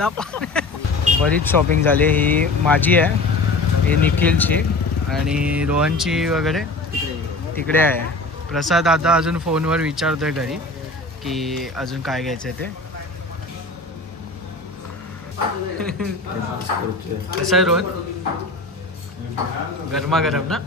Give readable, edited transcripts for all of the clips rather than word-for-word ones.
गेला बरीच शॉपिंग झाली. ही माझी आहे, ही निखिलची आणि रोहनची वगैरे तिकडे आहे. प्रसाद आता अजून फोनवर विचारतोय घरी की अजून काय घ्यायचं आहे ते. कसं आहे रोहन? गरमागरम ना.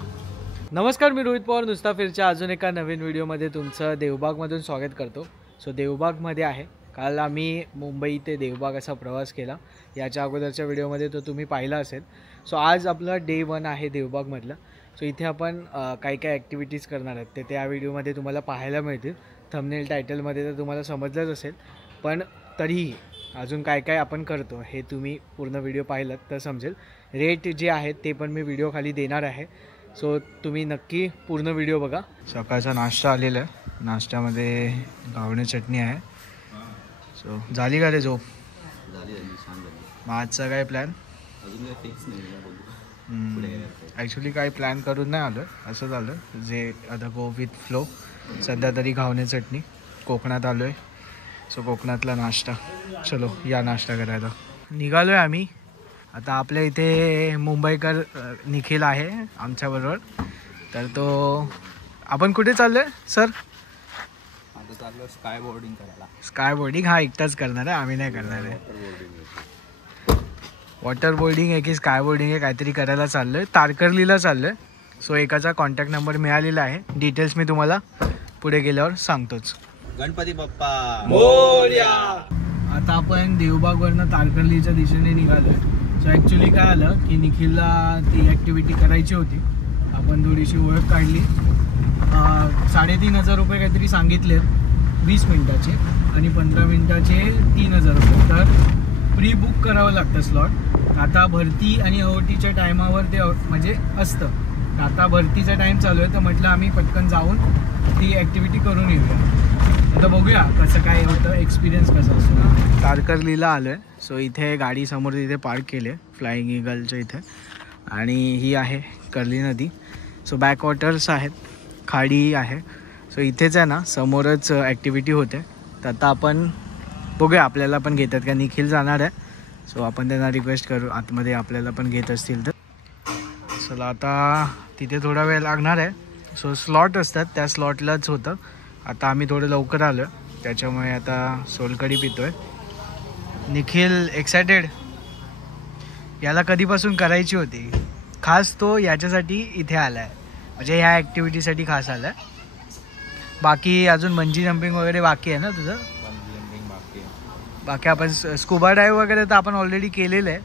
नमस्कार, मी रोहित पवार नुस्ताफिरच्या अजून एका नवीन व्हिडिओमध्ये तुमचं देवबागमधून स्वागत करतो. सो देवबागमध्ये आहे. काल आम्ही मुंबई ते देवबाग असा प्रवास केला. याच्या अगोदरच्या व्हिडिओमध्ये तो तुम्ही पाहिला असेल. सो आज आपला डे 1 आहे देवबागमधला. सो इथे आपण काय काय ॲक्टिव्हिटीज करणार आहेत ते त्या व्हिडिओमध्ये तुम्हाला पाहायला मिळतील. थंबनेल टायटलमध्ये तर तुम्हाला समजलंच असेल, पण तरीही अजून काय काय आपण करतो हे तुम्ही पूर्ण व्हिडिओ पाहिलात तर समजेल. रेट जे आहेत ते पण मी व्हिडिओ खाली देणार आहे. सो तुम्ही नक्की पूर्ण व्हिडिओ बघा. सकाळचा नाश्ता आलेला आहे. नाश्त्यामध्ये घावणे चटणी आहे. सो झाली का रे झोप? मग आजचा काय प्लॅन? ॲक्च्युली काही प्लॅन करून नाही आलं, असं झालं जे आता गो विथ फ्लो. सध्या तरी घावणे चटणी. कोकणात आलो आहे, सो कोकणातला नाश्ता. चलो या नाश्ता करायला निघालो आहे आम्ही. आता आपल्या इथे मुंबईकर निखिल आहे आमच्याबरोबर. तर तो आपण कुठे चाललो आहे सर? आता चाललो स्काय बोर्डिंग करायला. स्काय बोर्डिंग हा एकटाच करणार आहे, आम्ही नाही करणार आहे. वॉटर बोर्डिंग आहे की स्काय बोर्डिंग आहे काहीतरी करायला चाललो आहे. तारकर्लीला चाललो आहे. सो एकाचा कॉन्टॅक्ट नंबर मिळालेला आहे. डिटेल्स मी तुम्हाला पुढे गेल्यावर सांगतोच. गणपती बाप्पा मोरया. आता आपण देवबागवरनं तारकर्लीच्या दिशेने निघालो आहे. सो ॲक्च्युली काय आलं की निखिलला ती ॲक्टिव्हिटी करायची होती. आपण थोडीशी ओळख काढली. 3,500 रुपये काहीतरी सांगितले 20 मिनटाचे आणि 15 मिनटाचे 3,000 रुपये. तर प्री बुक करावं लागतं स्लॉट. आता भरती आणि ओटीच्या टायमावर ते म्हणजे असतं. आता भरतीचा टाईम चालू आहे तर म्हटलं आम्ही पटकन जाऊन ती ॲक्टिव्हिटी करून येऊया. आता बघूया कसं काय होतं, एक्सपिरियन्स कसा असतो. तारकर्लीला आलो आहे. सो इथे गाडी समोर तिथे पार्क केली आहे फ्लाइंग ईगलच्या इथे. आणि ही आहे कर्ली नदी. सो बॅकवॉटर्स आहेत, खाडी आहे. सो इथेच आहे ना समोरच ॲक्टिव्हिटी होते. तर आता आपण बघूया आपल्याला पण घेतात का. निखिल जाणार आहे. सो आपण त्यांना रिक्वेस्ट करू आतमध्ये आपल्याला पण घेत असतील तर. चला आता तिथे थोडा वेळ लागणार आहे. सो स्लॉट असतात त्या स्लॉटलाच होतं. आता आम्ही थोडं लवकर आलो त्याच्यामुळे आता सोलकढी पितोय. निखिल एक्सायटेड. याला कधीपासून करायची होती. खास तो याच्यासाठी इथे आला आहे, म्हणजे ह्या ॲक्टिव्हिटीसाठी खास आला आहे. बाकी अजून बंजी जंपिंग वगैरे बाकी आहे ना तुझं? बाकी आपण स्कुबा डायव्ह वगैरे तर आपण ऑलरेडी केलेलं आहे.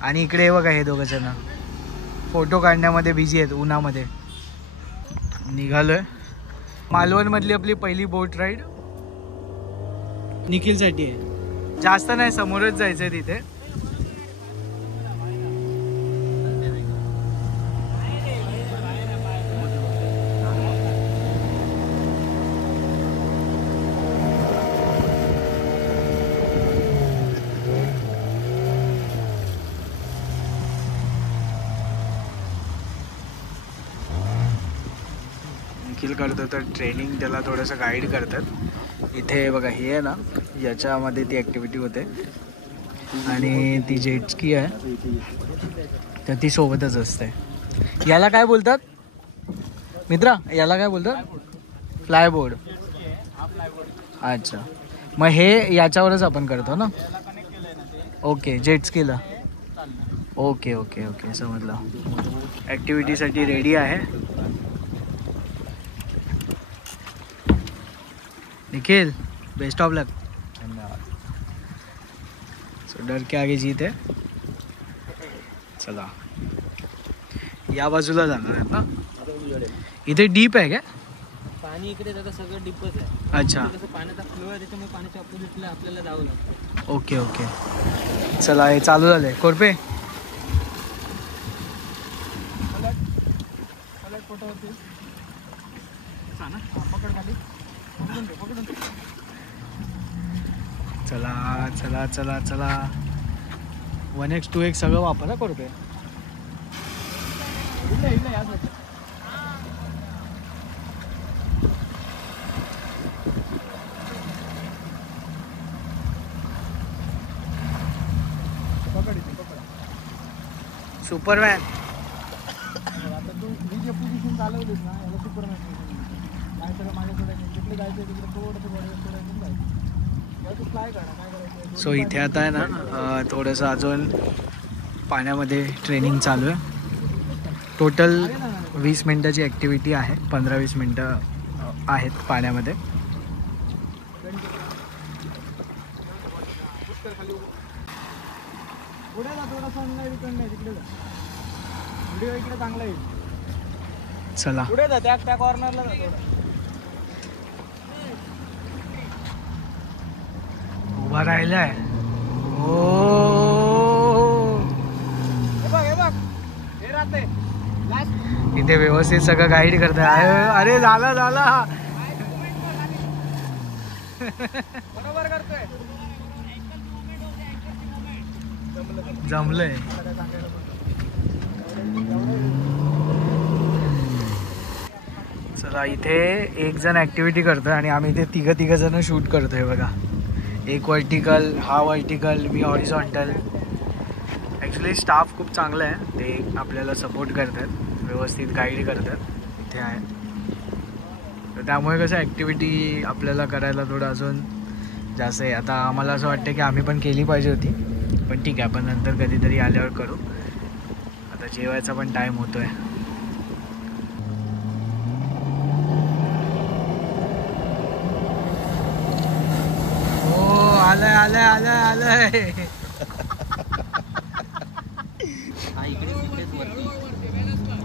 आणि इकडे बघा हे दोघं जण फोटो काढण्यामध्ये बिझी आहेत उन्हामध्ये. निघालो आहे. मालवणमधली आपली पहिली बोट राईड निखिलसाठी आहे. जास्त नाही, समोरच जायचं आहे तिथे. निखिल करतो तर ट्रेनिंग त्याला थोडंसं गाईड करतात. इथे बघा हे आहे ना, याच्यामध्ये ती ॲक्टिव्हिटी होते आणि ती जेटस्की आहे तर ती सोबतच असते. याला काय बोलतात मित्रा? याला काय बोलतात? फ्लायबोर्ड. अच्छा, मग हे याच्यावरच आपण करतो ना? ओके, जेटस्कीला. ओके ओके ओके, समजलं. ॲक्टिव्हिटीसाठी रेडी आहे निखिल. बेस्ट ऑफ लक. धन्यवाद. सो डर के आगे जीत है. चला या बाजूला जाणार आहे ना. इथे डीप आहे का पाणी? इकडे दादा सगळं डीपच आहे. अच्छा, कसं पाण्याचा फ्लो आहे त्याच्यामुळे पाण्याच्या अपोजिटला आपल्याला जावं लागतं. Okay okay. चला हे चालू झालंय. कोरपे चला चला चला चला. 1x 2x सगळं वापर ना कोरपे. सुपरमॅन. आता तू मी जे पोझिशन चालवलीस ना याला सुपरमॅन काय सगळं माझ्याकडे जिकडे जायचं तिकडे थोडंसं जायचं तू फ्लाय करा काय करायचं. सो इथे आता आहे ना थोडंसं अजून पाण्यामध्ये ट्रेनिंग चालू आहे. टोटल 20 मिनटाची ॲक्टिव्हिटी आहे. 15-20 मिनटं आहेत पाण्यामध्ये. पुढे जा थोडासा नाही रिटर्न नाही तिकडे जा. व्हिडिओ इकडे चांगला येईल. चला पुढे जा त्या कॉर्नरला जा थोडं. उभा राहिलाय. ओ हे बघ हे राहते लास्ट. इथे व्यवस्थित सगळं गाईड करताय. अरे झाला बरोबर करतोय. जमलंय. चला इथे एक जण ऍक्टिव्हिटी करतोय आणि आम्ही इथे तिघ जण शूट करतोय बघा. एक वर्टिकल, हा वर्टिकल, मी हॉरिझॉन्टल. ॲक्च्युली स्टाफ खूप चांगला आहे. ते आपल्याला सपोर्ट करतात, व्यवस्थित गाईड करतात इथे आहे. तर त्यामुळे कसं ॲक्टिव्हिटी आपल्याला करायला थोडं अजून जास्त आहे. आता आम्हाला असं वाटतं की आम्ही पण केली पाहिजे होती, पण ठीक आहे, आपण नंतर कधीतरी आल्यावर करू. आता जेवायचा पण टाईम होतोय. हो आलंय.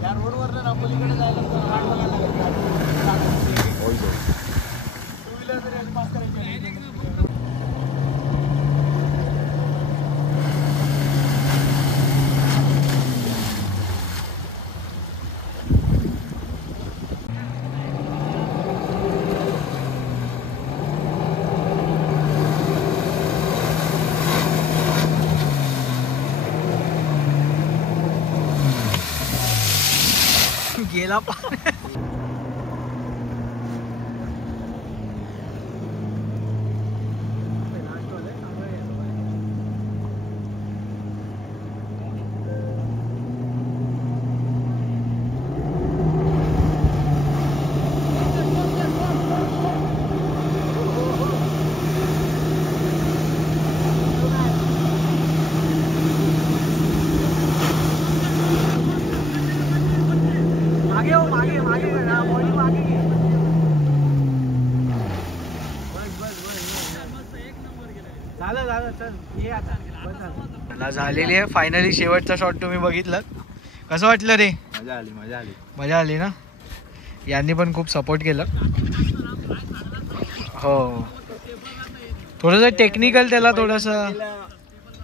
या रोडवर ना पलीकडे जायला वाट बघायला लागेल. टू व्हीलर तरी पास करायची. गेला झालेली आहे फायनली. शेवटचा शॉट तुम्ही बघितलं, कसं वाटलं रे? मजा आली ना. यांनी पण खूप सपोर्ट केलं. हो थोडंसं टेक्निकल त्याला थोडंसं.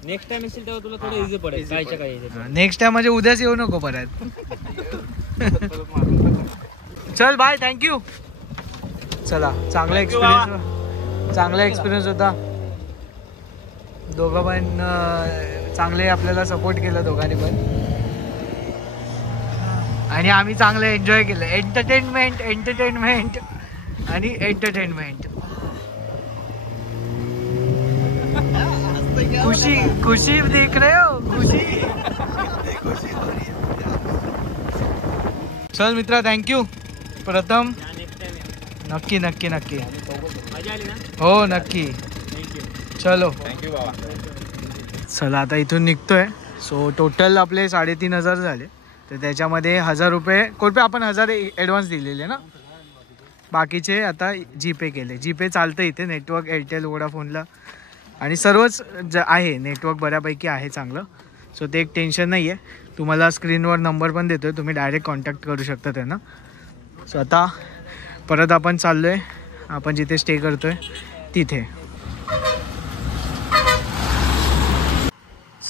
नेक्स्ट टाइम असेल तेव्हा तुला थोडं इझी पडेल. कायच्या काय नेक्स्ट टाइम म्हणजे उद्याच येऊ नको परत. चल बाय, थँक्यू. चला चांगला एक्सपिरियन्स होता. दोघं पण चांगले आपल्याला सपोर्ट केलं दोघांनी पण. आणि आम्ही चांगलं एन्जॉय केलं. एंटरटेनमेंट आणि एंटरटेनमेंट. खुशी देख रहे हो, खुशी. चल मित्रा, थँक्यू. प्रथम नक्की मजा आली ना. हो नक्की. चलो थँक्यू बाबा. चला आता इथून निघतोय. सो टोटल आपले 3,500 झाले. तर त्याच्यामध्ये 1,000 रुपये कोणपे आपण 1,000 ॲडव्हान्स दिलेले ना. बाकीचे आता जीपे केले. जीपे चालतं इथे. नेटवर्क एअरटेल, वोडाफोनला आणि सर्वच आहे. नेटवर्क बऱ्यापैकी आहे चांगलं. सो ते एक टेन्शन नाही आहे. तुम्हाला स्क्रीनवर नंबर पण देतो आहे, तुम्ही डायरेक्ट कॉन्टॅक्ट करू शकता त्यांना. सो आता परत आपण चाललो आहे आपण जिथे स्टे करतो आहे तिथे.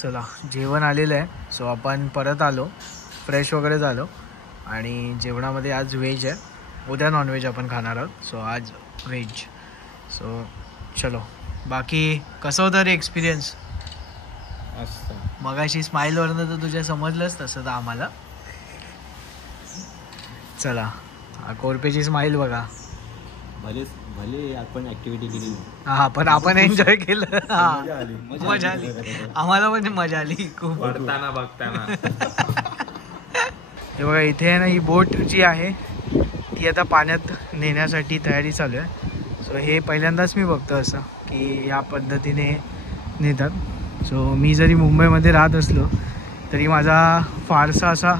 चला जेवण आलेलं आहे. सो आपण परत आलो, फ्रेश वगैरे झालो. आणि जेवणामध्ये आज व्हेज आहे. उद्या नॉनव्हेज आपण खाणार आहोत. सो आज व्हेज. सो चलो. बाकी कसं होतं रे एक्सपिरियन्स? मगाशी स्माईलवरनं तर तुझ्या समजलंच तसं तर आम्हाला. चला कोरपेची स्माईल बघा. भले आपण ऍक्टिव्हिटी केली हा पण आपण एन्जॉय केलं. हा मजा मजा आली. आम्हाला पण मजा आली खूप. बघताना हे बघा इथे आहे ना, ही बोट जी आहे ती आता पाण्यात नेण्यासाठी तयारी चालू आहे. सो हे पहिल्यांदाच मी बघतो असं की या पद्धतीने नेतात. सो मी जरी मुंबईमध्ये राहत असलो तरी माझा फारसा असा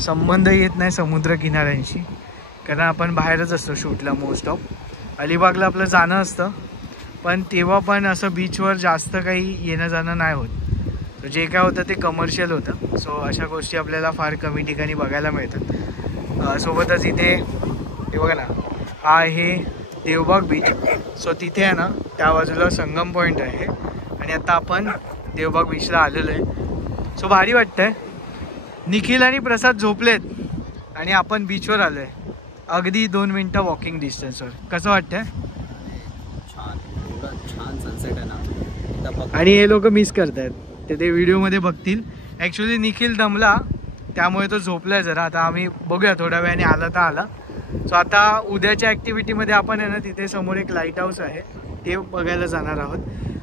संबंध येत नाही समुद्रकिनाऱ्यांशी, कारण आपण बाहेरच असतो शूटला. मोस्ट ऑफ अलिबागला आपलं जाणं असतं, पण तेव्हा पण असं बीचवर जास्त काही येणं जाणं नाही होत. तर जे काय होतं ते कमर्शियल होतं. सो अशा गोष्टी आपल्याला फार कमी ठिकाणी बघायला मिळतात. सोबतच इथे हे बघा ना, हा आहे देवबाग बीच. सो तिथे आहे ना त्या बाजूला संगम पॉईंट आहे आणि आता आपण देवबाग बीचला आलेलो आहे. सो भारी वाटतंय. निखिल आणि प्रसाद झोपलेत आणि आपण बीचवर आलो आहे अगदी 2 मिनटं वॉकिंग डिस्टन्सवर. कसं वाटतंय? छान, एवढा छान सनसेट आहे ना. आणि हे लोक मिस करतायत, ते व्हिडिओमध्ये बघतील. ॲक्च्युली निखिल दमला त्यामुळे तो झोपलाय जरा. आता आम्ही बघूया थोड्या वेळाने आला तर आला. सो आता उद्याच्या ॲक्टिव्हिटीमध्ये आपण आहे ना, तिथे समोर एक लाईट हाऊस आहे ते बघायला जाणार आहोत.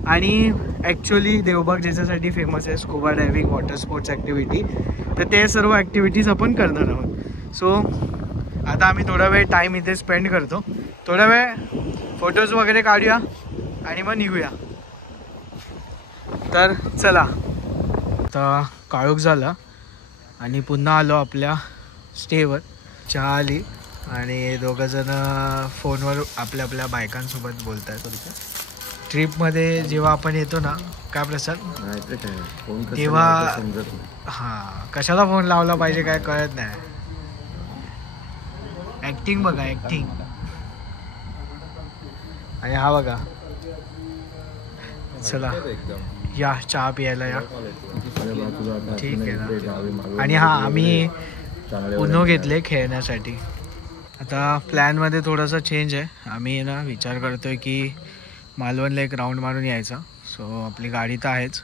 आणि ॲक्च्युली देवबाग ज्याच्यासाठी फेमस आहे, scuba diving, water sports activity, तर ते सर्व ॲक्टिव्हिटीज आपण करणार आहोत. सो आता आम्ही थोडा वेळ टाईम इथे स्पेंड करतो, थोडा वेळ फोटोज वगैरे काढूया आणि मग निघूया. तर चला, आता काळोख झाला आणि पुन्हा आलो आपल्या स्टेवर. चहा आली आणि दोघंजणं फोनवर आपल्या आपल्या बायकांसोबत बोलत आहेत. ट्रिपमध्ये जेव्हा आपण येतो ना, काय प्रसाद, तेव्हा हां कशाला फोन लावला पाहिजे काय कळत नाही. ॲक्टिंग बघा, ॲक्टिंग. आणि हा बघा, चला या चहा प्यायला या. ठीक आहे ना. आणि हां आम्ही उनो घेतले खेळण्यासाठी. आता प्लॅनमध्ये थोडासा चेंज आहे. आम्ही ना विचार करतो आहे की मालवणला एक राऊंड मारून यायचा. सो आपली गाडी तर आहेच.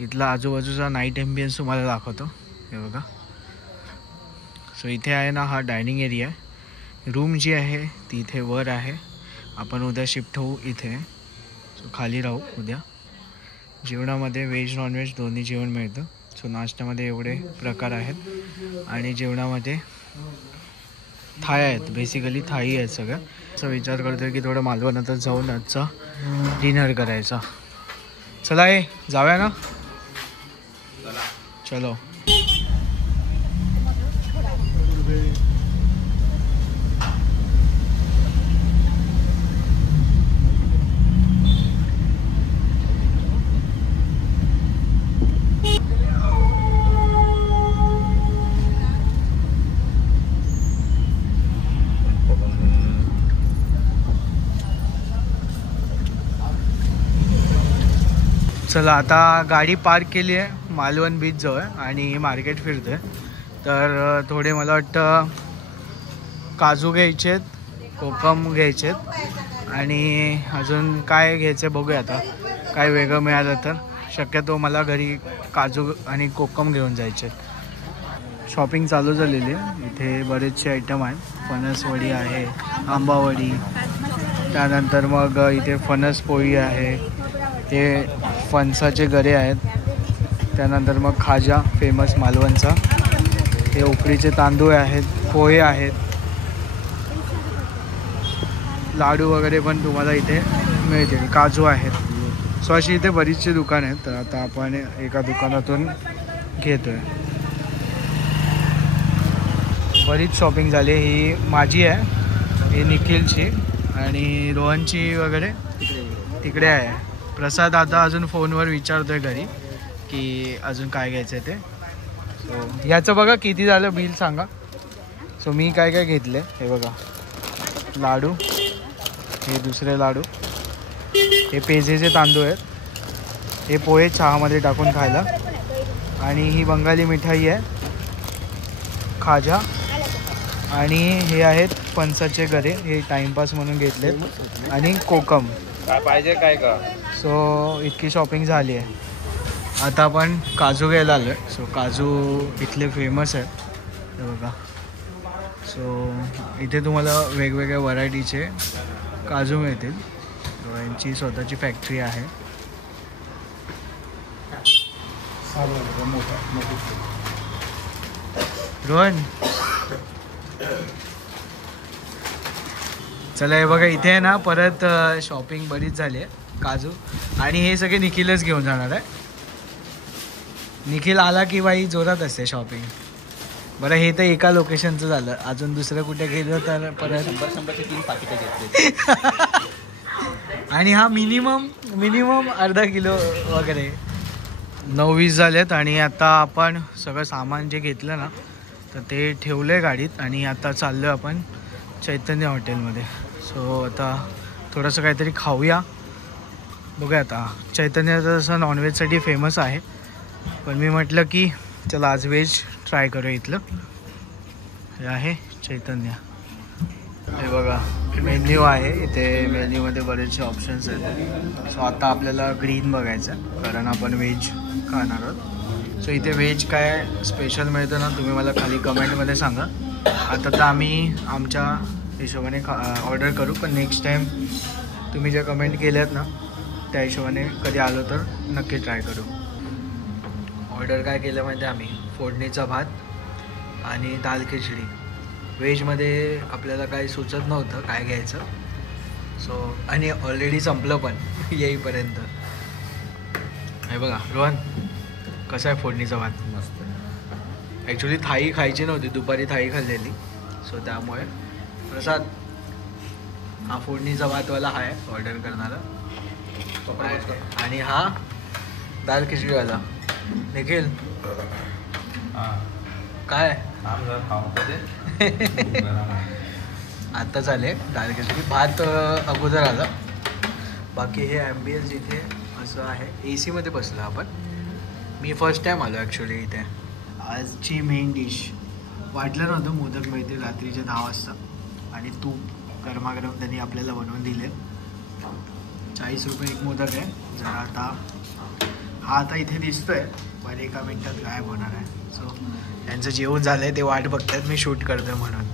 इथला आजूबाजूचा नाईट ॲम्बियन्स तुम्हाला दाखवतो. हे बघा. सो इथे आहे ना हा डायनिंग एरिया आहे. रूम जी आहे ती इथे वर आहे. आपण उद्या शिफ्ट होऊ इथे. सो खाली राहू उद्या. जेवणामध्ये व्हेज नॉनव्हेज दोन्ही जेवण मिळतं. सो नाश्त्यामध्ये एवढे प्रकार आहेत आणि जेवणामध्ये थाळ्या आहेत, बेसिकली थाळी आहेत सगळ्या. असं विचार करतोय की थोडं मालवणातच जाऊन आजचा डिनर करायचा. चला ये जाऊया ना. चलो. चला आता गाडी पार्क केली आहे मालवण बीच जवळ आणि मार्केट फिरतो आहे. तर थोडे मला वाटतं काजू घ्यायचे आहेत, कोकम घ्यायचे आहेत आणि अजून काय घ्यायचं बघूया. आता काय वेगळं मिळालं तर. शक्यतो मला घरी काजू आणि कोकम घेऊन जायचे आहेत. शॉपिंग चालू झालेली आहे. इथे बरेचसे आयटम आहेत. फणसवडी आहे, आंबावडी, त्यानंतर मग इथे फणस पोळी आहे, ते फणसाचे गरे आहेत, त्यानंतर मग खाजा फेमस मालवणचा, हे उकडीचे तांदूळ आहेत, पोहे आहेत, लाडू वगैरे पण तुम्हाला इथे मिळतील, काजू आहेत. सो अशी इथे बरीचशी दुकानं आहेत. तर आता आपण एका दुकानातून घेतोय. बरीच शॉपिंग झाली. ही माझी आहे, ही निखिलची आणि रोहनची वगैरे तिकडे आहे. प्रसाद आता अजून फोनवर विचारतोय घरी की अजून काय घ्यायचं आहे ते. सो ह्याचं बघा किती झालं बिल सांगा. सो मी काय काय घेतले हे बघा. लाडू, हे दुसरे लाडू, हे पेजेचे तांदूळ आहेत, हे पोहे चहामध्ये टाकून खायला, आणि ही बंगाली मिठाई आहे, खाजा, आणि हे आहेत फणसाचे गरे, हे टाइमपास म्हणून घेतलेत, आणि कोकम. काय पाहिजे काय का. सो इतकी शॉपिंग झाली आहे. आता आपण काजू घ्यायला आलो आहे. सो काजू इथले फेमस आहेत हे बघा. सो इथे तुम्हाला वेगवेगळ्या व्हरायटीचे काजू मिळतील. सो यांची स्वतःची फॅक्टरी आहे. रोहन चला, हे बघा इथे आहे ना परत शॉपिंग बरीच झाली आहे. काजू आणि हे सगळे निखिलच घेऊन जाणार आहे. निखिल आला की बाई जोरात असते शॉपिंग. बरं हे तर एका लोकेशनचं झालं, अजून दुसरं कुठे गेलं तर परत 100चे 3 पाकिटं घेतले. आणि हा मिनिमम अर्धा किलो वगैरे. 9:20 झालेत आणि आता आपण सगळं सामान जे घेतलं ना तर ते ठेवलं आहे गाडीत आणि आता चाललो आपण चैतन्य हॉटेलमध्ये. सो आता थोडंसं काहीतरी खाऊया. बघूया आता. चैतन्याचं जसं नॉनव्हेजसाठी फेमस आहे, पण मी म्हटलं की चला आज व्हेज ट्राय करूया इथलं. हे आहे चैतन्य. हे बघा मेन्यू आहे इथे. मेन्यूमध्ये बरेचसे ऑप्शन्स आहेत. सो आता आपल्याला ग्रीन बघायचं कारण आपण व्हेज खाणार आहोत. सो इथे व्हेज काय स्पेशल मिळतं ना तुम्ही मला खाली कमेंटमध्ये सांगा. आता तर आम्ही आमच्या हिशोबाने ऑर्डर करू, पण नेक्स्ट टाईम तुम्ही ज्या कमेंट केल्यात ना त्या हिशोबाने कधी आलो तर नक्की ट्राय करू. ऑर्डर काय केलं माहिती आहे आम्ही? फोडणीचा भात आणि दाल खिचडी. व्हेजमध्ये आपल्याला काही सुचत नव्हतं काय घ्यायचं. सो आणि ऑलरेडी संपलं पण येईपर्यंत. हे बघा रोहन कसा आहे फोडणीचा भात? मस्त. ॲक्च्युली थाळी खायची नव्हती, दुपारी थाळी खाल्लेली. सो त्यामुळे प्रसाद हा फोडणीचा भातवाला हा आहे ऑर्डर करणारा. आणि हा दाल खिचडीवाला निखिल. काय आता चाले दाल खिचडी. भात अगोदर आला. बाकी हे ॲम्बियन्स इथे असं आहे. AC मध्ये बसलो आपण. मी फर्स्ट टाईम आलो ॲक्च्युली इथे. आजची मेन डिश वाटलं नव्हतं मोदक मिळतील रात्रीचे 10 वाजता आणि तूप गरमागरम त्यांनी आपल्याला बनवून दिले. 40 रुपये एक मोदक आहे. जरा आता हा आता इथे दिसतोय पण एका मिनिटात गायब होणार आहे. सो त्यांचं जेवण झालं आहे, ते वाट बघतात मी शूट करतोय म्हणून.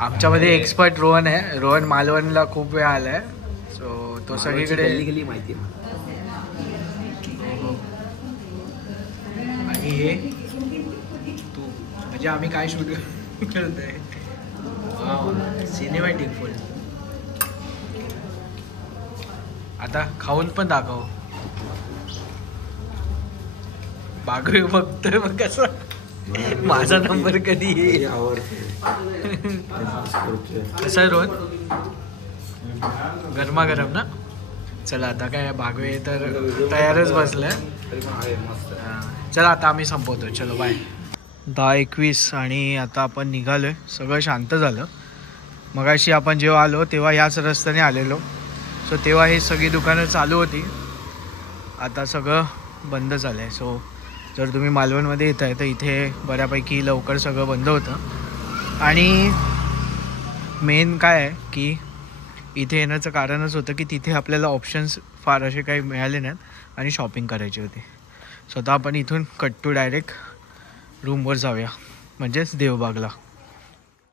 आमच्यामध्ये एक्सपर्ट रोहन आहे. रोहन मालवणला खूप वेळ आला आहे. सो तो सगळीकडे गेली माहिती आहे. आणि हे तू म्हणजे आम्ही काय शूट करतोय. सिनेमॅटिक फुल. आता खाऊन पण दाखव. बागवे बघतोय मग कसं माझा नंबर कधी येईल. कसं आहे रोहन? गरमागरम ना. चला आता काय भागवे तर तयारच बसलाय. चला आता आम्ही संपवतो. चलो बाय. 10:21 आणि आता आपण निघालोय. सगळं शांत झालं. मगाशी आपण जेव्हा आलो तेव्हा याच रस्त्याने आलेलो. सो तेव्हा ही सगळी दुकानं चालू होती. आता सगळं बंद झालं आहे. सो जर तुम्ही मालवणमध्ये येत आहे तर इथे बऱ्यापैकी लवकर सगळं बंद होतं. आणि मेन काय आहे की इथे येण्याचं कारणच होतं की तिथे आपल्याला ऑप्शन्स फार असे काही मिळाले नाहीत आणि शॉपिंग करायची होती. स्वतः आपण इथून कट टू डायरेक्ट रूमवर जाऊया म्हणजेच देवबागला.